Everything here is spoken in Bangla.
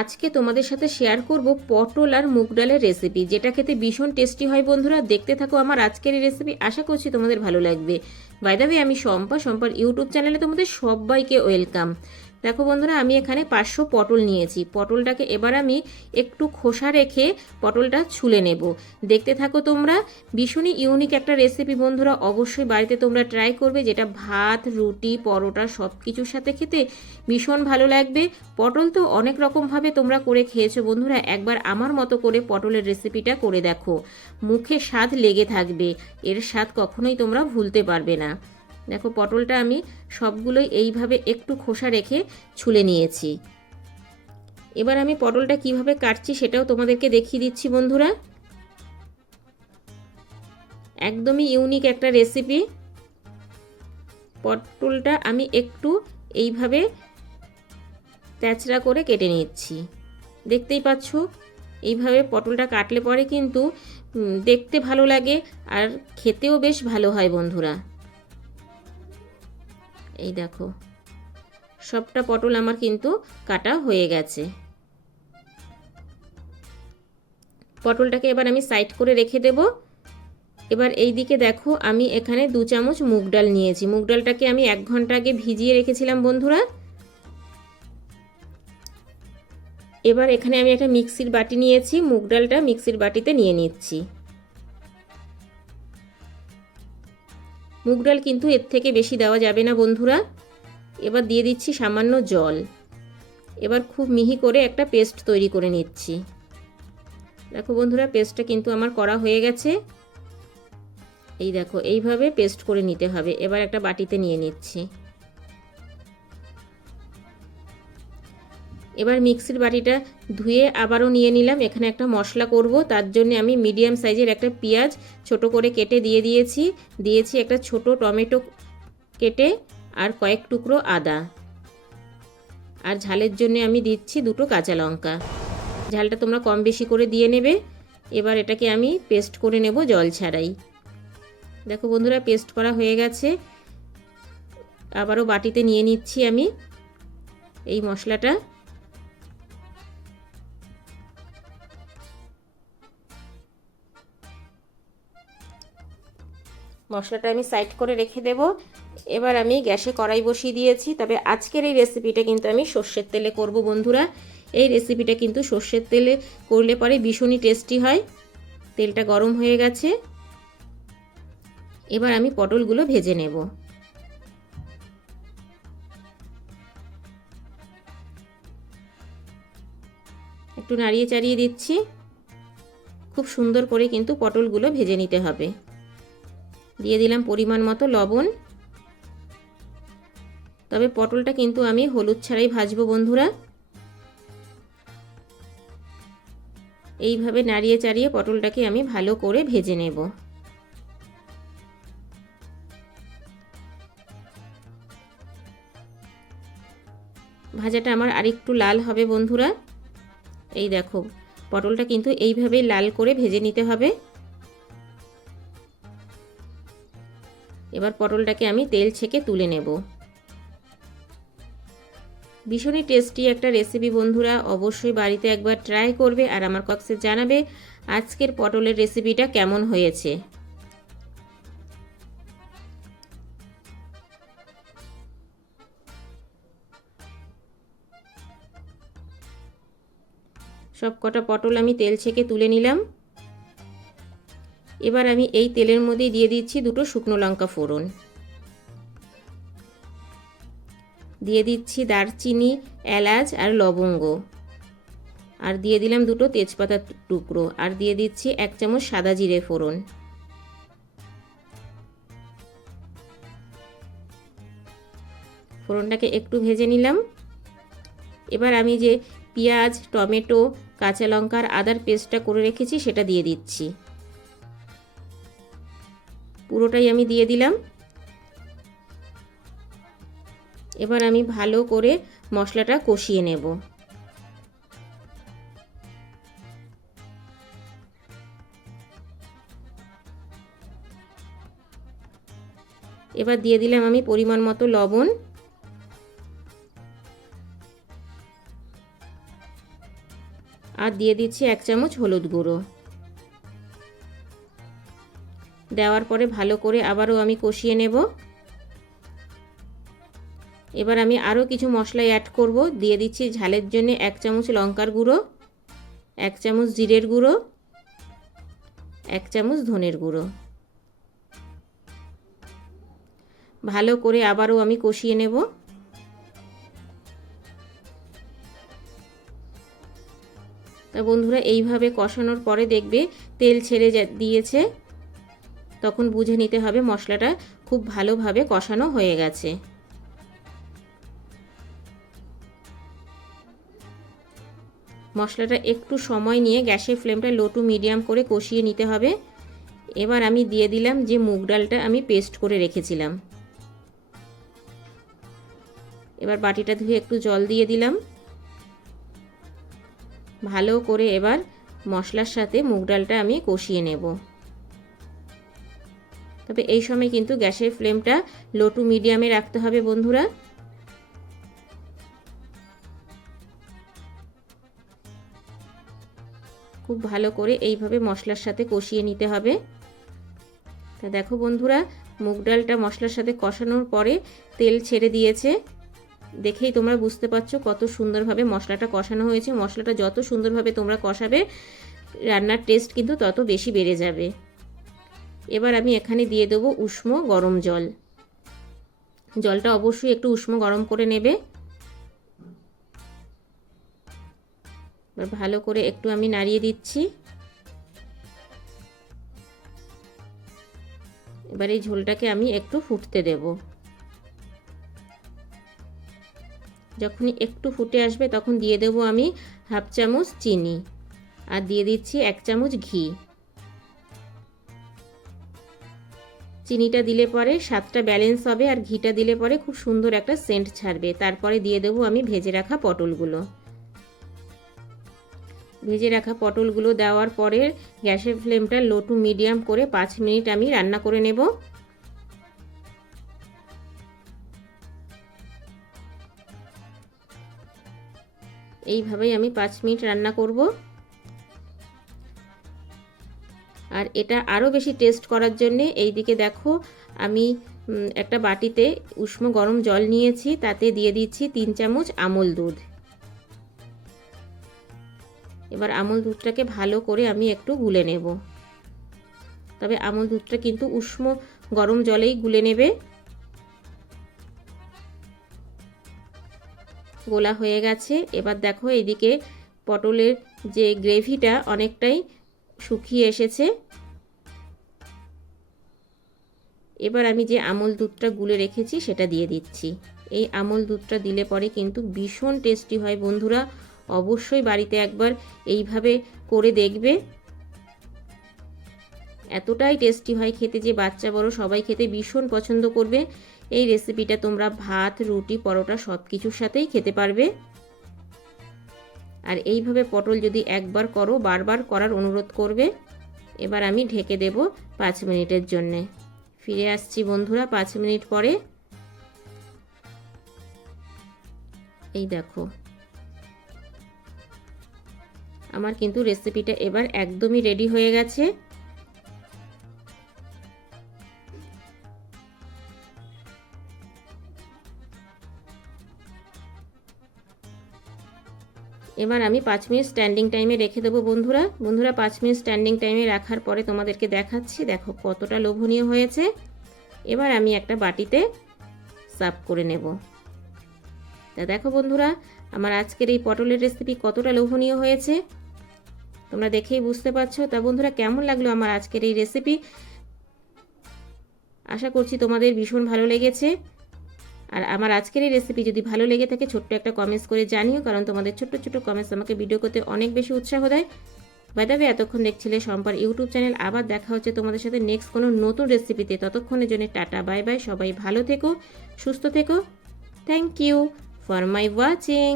আজকে তোমাদের সাথে শেয়ার করব পটল আর মুগ ডালের রেসিপি, যেটা খেতে ভীষণ টেস্টি হয়। বন্ধুরা দেখতে থাকো আমার আজকের এই রেসিপি, আশা করছি তোমাদের ভালো লাগবে। বাই দ্য ওয়ে, আমি শম্পার ইউটিউব চ্যানেলে তোমাদের সবাইকে ওয়েলকাম। দেখো বন্ধুরা, আমি এখানে 500 পটল নিয়েছি। পটলটাকে এবার আমি একটু খোসা রেখে পটলটা ছুলে নেব। দেখতে থাকো তোমরা, ভীষণই ইউনিক একটা রেসিপি বন্ধুরা, অবশ্যই বাড়িতে তোমরা ট্রাই করবে, যেটা ভাত, রুটি, পরোটা সব কিছুর সাথে খেতে ভীষণ ভালো লাগবে। পটল তো অনেক রকমভাবে তোমরা করে খেয়েছো বন্ধুরা, একবার আমার মতো করে পটলের রেসিপিটা করে দেখো, মুখে স্বাদ লেগে থাকবে। এর স্বাদ কখনোই তোমরা ভুলতে পারবে না। দেখো পটলটা আমি সবগুলোই এইভাবে একটু খোসা রেখে ছুলে নিয়েছি। এবার আমি পটলটা কিভাবে কাটছি সেটাও তোমাদেরকে দেখিয়ে দিচ্ছি বন্ধুরা। একদমই ইউনিক একটা রেসিপি। পটলটা আমি একটু এইভাবে তেচড়া করে কেটে নিচ্ছি। দেখতেই পাচ্ছ, এইভাবে পটলটা কাটলে পরে কিন্তু দেখতে ভালো লাগে আর খেতেও বেশ ভালো হয় বন্ধুরা। এই দেখো, সবটা পটল আমার কিন্তু কাটা হয়ে গেছে। পটলটাকে এবার আমি সাইড করে রেখে দেব। এবার এই দিকে দেখো, আমি এখানে 2 চামচ মুগ ডাল নিয়েছি। মুগ ডালটাকে আমি 1 ঘন্টা আগে ভিজিয়ে রেখেছিলাম বন্ধুরা। এবার এখানে আমি একটা মিক্সির বাটি নিয়েছি, মুগ ডালটা মিক্সির বাটিতে নিয়ে নিচ্ছি। মুগ ডাল কিন্তু এর থেকে বেশি দেওয়া যাবে না বন্ধুরা। এবার দিয়ে দিচ্ছি সামান্য জল। এবার খুব মিহি করে একটা পেস্ট তৈরি করে নিচ্ছি। দেখো বন্ধুরা, পেস্টটা কিন্তু আমার করা হয়ে গেছে। এই দেখো, এইভাবে পেস্ট করে নিতে হবে। এবার একটা বাটিতে নিয়ে নিচ্ছি। এবার মিক্সির বাটিটা ধুয়ে আবারও নিয়ে নিলাম। এখানে একটা মশলা করব, তার জন্য আমি মিডিয়াম সাইজের একটা পেঁয়াজ ছোট করে কেটে দিয়েছি একটা ছোট টমেটো কেটে, আর কয়েক টুকরো আদা, আর ঝালের জন্য আমি দিচ্ছি 2টো কাঁচা লঙ্কা। ঝালটা তোমরা কম বেশি করে দিয়ে নেবে। এবার এটাকে আমি পেস্ট করে নেব জল ছাড়াই। দেখো বন্ধুরা, পেস্ট করা হয়ে গেছে। আবারও বাটিতে নিয়ে নিচ্ছি আমি এই মশলাটা। মশলাটা আমি সাইড করে রেখে দেব। এবার আমি গ্যাসে কড়াই বসিয়ে দিয়েছি, তবে আজকের এই রেসিপিটা কিন্তু আমি সর্ষের তেলে করব বন্ধুরা। এই রেসিপিটা কিন্তু সর্ষের তেলে করলে পরে ভীষণই টেস্টি হয়। তেলটা গরম হয়ে গেছে। এবার আমি পটলগুলো ভেজে নেব। একটু নাড়িয়ে চাড়িয়ে দিচ্ছি। খুব সুন্দর করে কিন্তু পটলগুলো ভেজে নিতে হবে। দিয়ে দিলাম পরিমাণ মতো লবণ। তবে পটলটা কিন্তু আমি হলুদ ছাড়াই ভাজবো বন্ধুরা। এইভাবে নাড়িয়ে চাড়িয়ে পটলটাকে আমি ভালো করে ভেজে নেব। ভাজাটা আমার আরেকটু লাল হবে বন্ধুরা। এই দেখো, পটলটা কিন্তু এইভাবে লাল করে ভেজে নিতে হবে। এবার পটলটাকে আমি তেল ছেঁকে তুলে নেব। ভীষণই টেস্টি একটা রেসিপি বন্ধুরা, অবশ্যই বাড়িতে একবার ট্রাই করবে আর আমার কমেন্টে জানাবে আজকের পটলের রেসিপিটা কেমন হয়েছে। সব কটা পটল আমি তেল ছেঁকে তুলে নিলাম। এবার আমি এই তেলের মধ্যেই দিয়ে দিচ্ছি 2টো শুকনো লঙ্কা ফোড়ন, দিয়ে দিচ্ছি দারচিনি, এলাচ আর লবঙ্গ, আর দিয়ে দিলাম 2টো তেজপাতার টুকরো, আর দিয়ে দিচ্ছি 1 চামচ সাদা জিরে ফোড়ন। ফোড়নটাকে একটু ভেজে নিলাম। এবার আমি যে পেঁয়াজ, টমেটো, কাঁচা লঙ্কার আদার পেস্টটা করে রেখেছি সেটা দিয়ে দিচ্ছি। পুরোটাই আমি দিয়ে দিলাম। এবার আমি ভালো করে মশলাটা কষিয়ে নেব। এবার দিয়ে দিলাম আমি পরিমাণ মতো লবণ। আর দিয়ে দিচ্ছি 1 চামচ হলুদ গুঁড়ো। দেওয়ার পরে ভালো করে আবারও আমি কষিয়ে নেব। এবার আমি আরও কিছু মশলা অ্যাড করব। দিয়ে দিচ্ছি ঝালের জন্য 1 চামচ লঙ্কার গুঁড়ো, 1 চামচ জিরের গুঁড়ো, 1 চামচ ধনের গুঁড়ো। ভালো করে আবারও আমি কষিয়ে নেব। তা বন্ধুরা এইভাবে কষানোর পরে দেখবে তেল ছেড়ে দিয়েছে, তখন বুঝে নিতে হবে মশলাটা খুব ভালোভাবে কষানো হয়ে গেছে। মশলাটা একটু সময় নিয়ে গ্যাসের ফ্লেমটা লো টু মিডিয়াম করে কষিয়ে নিতে হবে। এবার আমি দিয়ে দিলাম যে মুগ ডালটা আমি পেস্ট করে রেখেছিলাম। এবার বাটিটা ধুয়ে একটু জল দিয়ে দিলাম। ভালো করে এবার মশলার সাথে মুগ ডালটা আমি কষিয়ে নেব। তবে এই সময় কিন্তু গ্যাসের ফ্লেমটা লো টু মিডিয়ামে রাখতে হবে বন্ধুরা। খুব ভালো করে এইভাবে মশলার সাথে কষিয়ে নিতে হবে। তা দেখো বন্ধুরা মুগ ডালটা মশলার সাথে কষানোর পরে তেল ছেড়ে দিয়েছে। দেখেই তোমরা বুঝতে পারছো কত সুন্দরভাবে মশলাটা কষানো হয়েছে। মশলাটা যত সুন্দরভাবে তোমরা কষাবে রান্নার টেস্ট কিন্তু তত বেশি বেড়ে যাবে। এবার আমি এখানে দিয়ে দেবো উষ্ণ গরম জল। জলটা অবশ্যই একটু উষ্ণ গরম করে নেবে। এবার ভালো করে একটু আমি নাড়িয়ে দিচ্ছি। এবার এই ঝোলটাকে আমি একটু ফুটতে দেব। যখনই একটু ফুটে আসবে তখন দিয়ে দেব আমি 1/2 চামচ চিনি আর দিয়ে দিচ্ছি 1 চামচ ঘি। চিনিটা দিলে পরে স্বাদটা ব্যালেন্স হবে আর ঘিটা দিলে পরে খুব সুন্দর একটা সেন্ট ছাড়বে। তারপরে দিয়ে দেব আমি ভেজে রাখা পটলগুলো। ভেজে রাখা পটলগুলো দেওয়ার পরে গ্যাসের ফ্লেমটা লো টু মিডিয়াম করে 5 মিনিট আমি রান্না করে নেব। এইভাবেই আমি 5 মিনিট রান্না করব। আর এটা আরও বেশি টেস্ট করার জন্য এইদিকে দেখো আমি একটা বাটিতে উষ্ণ গরম জল নিয়েছি, তাতে দিয়ে দিচ্ছি 3 চামচ আমল দুধ। এবার আমল দুধটাকে ভালো করে আমি একটু গুলে নেব। তবে আমল দুধটা কিন্তু উষ্ণ গরম জলেই গুলে নেবে। গোলা হয়ে গেছে। এবার দেখো এইদিকে পটলের যে গ্রেভিটা অনেকটাই শুকিয়ে এসেছে। এবার আমি যে আমল দুধটা গুলে রেখেছি সেটা দিয়ে দিচ্ছি। এই আমল দুধটা দিলে পরে কিন্তু ভীষণ টেস্টি হয় বন্ধুরা। অবশ্যই বাড়িতে একবার এইভাবে করে দেখবে। এতটাই টেস্টি হয় খেতে যে বাচ্চা বড় সবাই খেতে ভীষণ পছন্দ করবে। এই রেসিপিটা তোমরা ভাত, রুটি, পরোটা সব কিছুর সাথেই খেতে পারবে। আর এইভাবে পটল যদি একবার করো বারবার করার অনুরোধ করবে। এবার আমি ঢেকে দেব 5 মিনিটের জন্যে। ফিরে আসছি বন্ধুরা 5 মিনিট পরে। এই দেখো আমার কিন্তু রেসিপিটা এবার একদমই রেডি হয়ে গেছে। এবার আমি 5 মিনিট স্ট্যান্ডিং টাইমে রেখে দেবো বন্ধুরা। 5 মিনিট স্ট্যান্ডিং টাইমে রাখার পরে তোমাদেরকে দেখাচ্ছি। দেখো কতটা লোভনীয় হয়েছে। এবার আমি একটা বাটিতে সার্ভ করে নেব। তা দেখো বন্ধুরা আমার আজকের এই পটলের রেসিপি কতটা লোভনীয় হয়েছে তোমরা দেখেই বুঝতে পারছো। তা বন্ধুরা কেমন লাগলো আমার আজকের এই রেসিপি? আশা করছি তোমাদের ভীষণ ভালো লেগেছে। আর আমার আজকের এই রেসিপি যদি ভালো লেগে থাকে ছোট্ট একটা কমেন্টস করে জানিও, কারণ তোমাদের ছোট্ট ছোট্ট কমেন্টস আমাকে ভিডিও করতে অনেক বেশি উৎসাহ দেয়। বাই দ্য ওয়ে এতক্ষণ দেখছিলে সম্পার ইউটিউব চ্যানেল। আবার দেখা হচ্ছে তোমাদের সাথে নেক্সট কোনো নতুন রেসিপিতে। ততক্ষণের জন্য টাটা বাই বাই। সবাই ভালো থেকো, সুস্থ থেকো। Thank you for my watching.